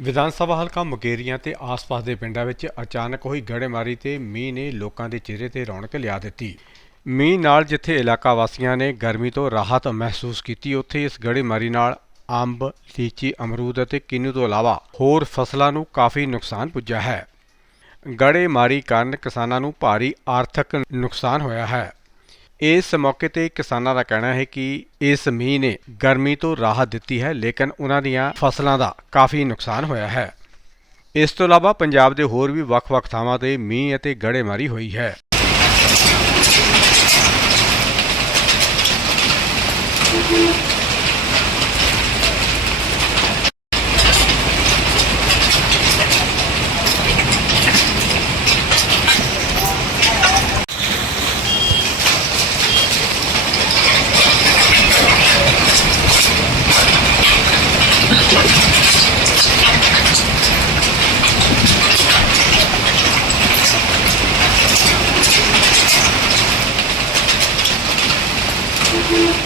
ਵਿਧਾਨ ਸਭਾ ਹਲਕਾ ਮੁਕੇਰੀਆਂ ਤੇ ਆਸ-ਪਾਸ ਦੇ ਪਿੰਡਾਂ ਵਿੱਚ ਅਚਾਨਕ ਹੋਈ ਗੜੇਮਾਰੀ ਤੇ ਮੀਂਹ ਨੇ ਲੋਕਾਂ ਦੇ ਚਿਹਰੇ ਤੇ ਰੌਣਕ ਲਿਆ ਦਿੱਤੀ। ਮੀਂਹ ਨਾਲ ਜਿੱਥੇ ਇਲਾਕਾ ਵਾਸੀਆਂ ਨੇ ਗਰਮੀ ਤੋਂ ਰਾਹਤ ਮਹਿਸੂਸ ਕੀਤੀ ਉੱਥੇ ਇਸ ਗੜੇਮਾਰੀ ਨਾਲ ਅੰਬ, ਲੀਚੀ, ਅਮਰੂਦ ਅਤੇ ਕਿੰਨੂ ਤੋਂ ਇਲਾਵਾ ਹੋਰ ਫਸਲਾਂ ਨੂੰ ਕਾਫੀ ਨੁਕਸਾਨ ਪੁੱਜਾ ਹੈ। ਗੜੇਮਾਰੀ ਕਾਰਨ ਕਿਸਾਨਾਂ ਨੂੰ ਭਾਰੀ ਆਰਥਿਕ ਨੁਕਸਾਨ ਹੋਇਆ ਹੈ। ਇਸ ਮੌਕੇ ਤੇ ਕਿਸਾਨਾਂ ਦਾ ਕਹਿਣਾ ਹੈ ਕਿ ਇਸ ਮੀਂਹ ਨੇ ਗਰਮੀ ਤੋਂ ਰਾਹਤ ਦਿੱਤੀ ਹੈ, ਲੇਕਿਨ ਉਹਨਾਂ ਦੀਆਂ ਫਸਲਾਂ ਦਾ ਕਾਫੀ ਨੁਕਸਾਨ ਹੋਇਆ ਹੈ। ਇਸ ਤੋਂ ਇਲਾਵਾ ਪੰਜਾਬ ਦੇ ਹੋਰ ਵੀ ਵੱਖ-ਵੱਖ ਥਾਵਾਂ ਤੇ ਮੀਂਹ ਅਤੇ ਗੜੇਮਾਰੀ ਹੋਈ ਹੈ। Thank you.